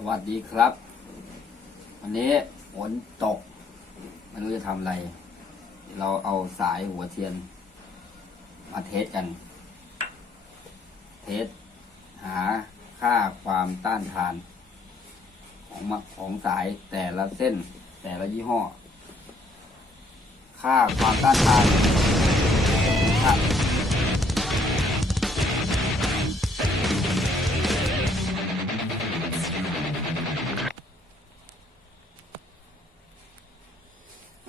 สวัสดีครับ วันนี้ฝนตก ไม่รู้จะทำอะไร เราเอาสายหัวเทียน มาเทสกัน เทสหาค่าความต้านทาน ของของสายแต่ละเส้น แต่ละยี่ห้อ ค่าความต้านทานค่า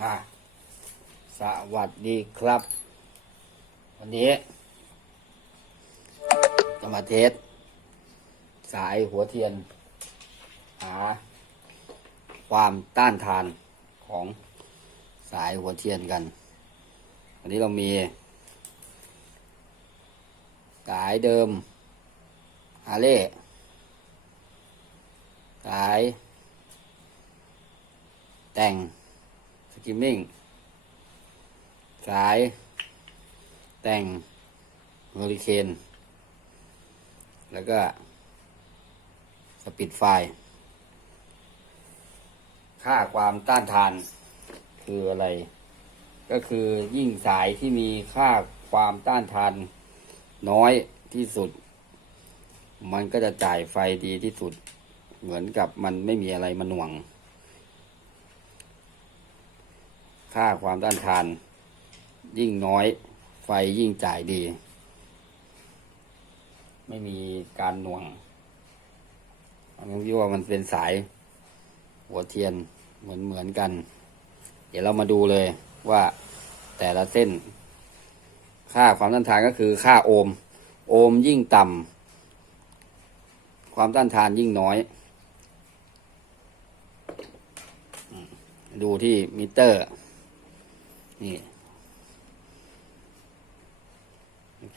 อะสวัสดีครับ วันนี้ จะมาเทส สายหัวเทียน หา ความต้านทานของสายหัวเทียนกัน วันนี้เรามี สายเดิมฮาเล่สาย แต่ง กิมมิ่ง สาย แต่งเฮอริเคน แล้วก็ สปิดไฟ ค่าความต้านทานคืออะไร ก็คือยิ่งสายที่มีค่าความต้านทานน้อยที่สุด มันก็จะจ่ายไฟดีที่สุด เหมือนกับมันไม่มีอะไรมาหน่วง ค่าความต้านทาน ยิ่งน้อย ไฟยิ่งจ่ายดี ไม่มีการหน่วงอันนี้พี่ว่ามันเป็นสาย หัวเทียนเหมือนเหมือนกัน เดี๋ยวเรามาดูเลยว่าแต่ละเส้น ค่าความต้านทานก็คือค่าโอห์มโอห์มยิ่งต่ำความต้านทานยิ่งน้อย ดูที่มิเตอร์ นี่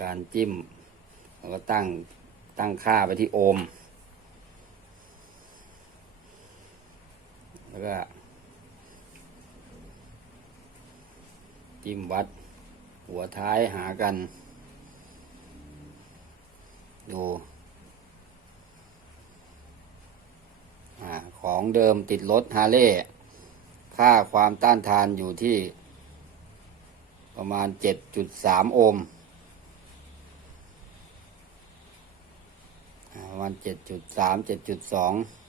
การจิ้มแล้วก็ตั้งตั้งค่าไปที่โอห์มแล้วก็จิ้มวัด หัวท้ายหากัน ดูของเดิมติดรถฮาเล่ค่าความต้านทานอยู่ที่ ประมาณ 7.3 โอห์มอ่าประมาณ 7.3 7.2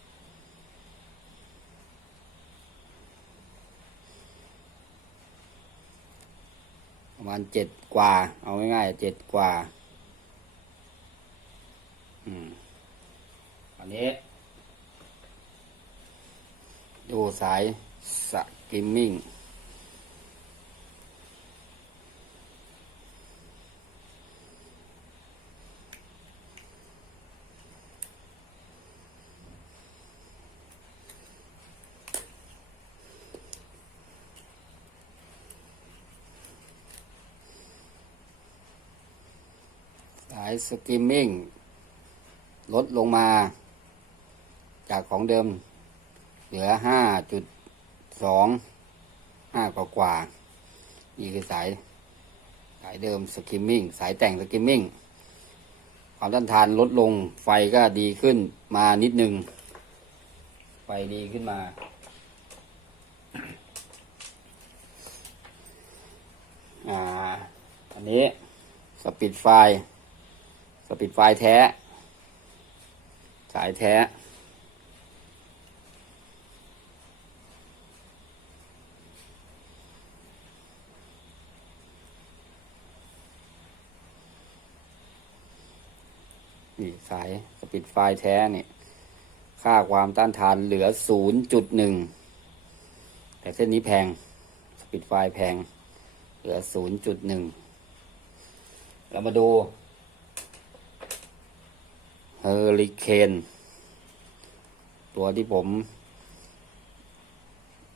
ประมาณ7กว่า เอาง่ายๆเจ็ดกว่า อืม อันนี้ ดูสายสกิมมิ่ง สายสกิมมิ่งลดลงมา จากของเดิม เหลือห้าจุดสองห้ากว่ากว่า นี่คือสาย สายเดิมสกิมมิ่งสายแต่งสกิมมิ่งความต้านทานลดลงไฟก็ดีขึ้นมานิดนึง ไฟดีขึ้นมาอ่าอันนี้สปิดไฟ สปิดไฟแท้ สายแท้ นี่สายสปิดไฟแท้เนี่ยค่าความต้านทานเหลือ 0.1 แต่เส้นนี้แพง สปิดไฟแพง เหลือ 0.1 เรามาดู เฮอริเคน ตัวที่ผม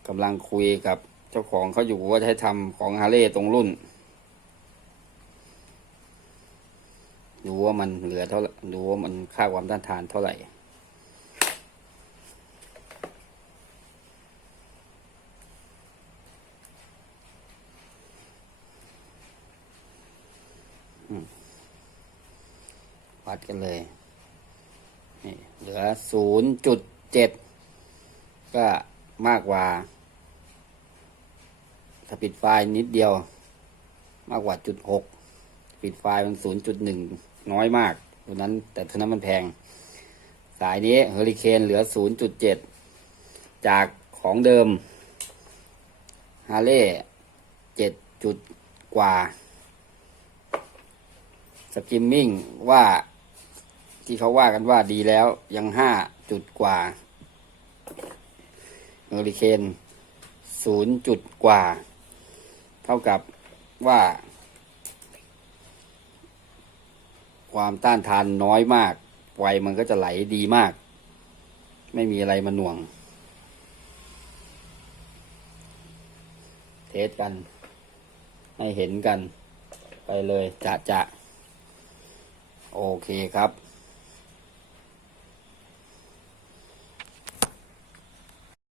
กำลังคุยกับเจ้าของเขาอยู่ว่าจะให้ทำของฮาเลย์ตรงรุ่น ดูว่ามันเหลือเท่าไหร่ดูว่ามันค่าความต้านทานเท่าไหร่ วัดกันเลย นี่เหลือศูนย์จุดเจ็ดก็มากกว่าสปีดไฟล์นิดเดียว มากกว่าจุดหกปีดไฟล์มันศูนย์จุดหนึ่งน้อยมากตัวนั้น แต่ตัวนั้นมันแพง สายนี้เฮอริเคนเหลือศูนย์จุดเจ็ดจากของเดิมฮาร์เลย์เจ็ดจุดกว่า สกิมมิ่งว่า ที่เขาว่ากันว่าดีแล้วยังห้าจุดกว่าเฮอริเคนศูนย์จุดกว่า เท่ากับว่า ความต้านทานน้อยมากไฟมันก็จะไหลดีมาก ไม่มีอะไรมาหน่วง เทสกัน ให้เห็นกัน ไปเลยจะจะโอเคครับ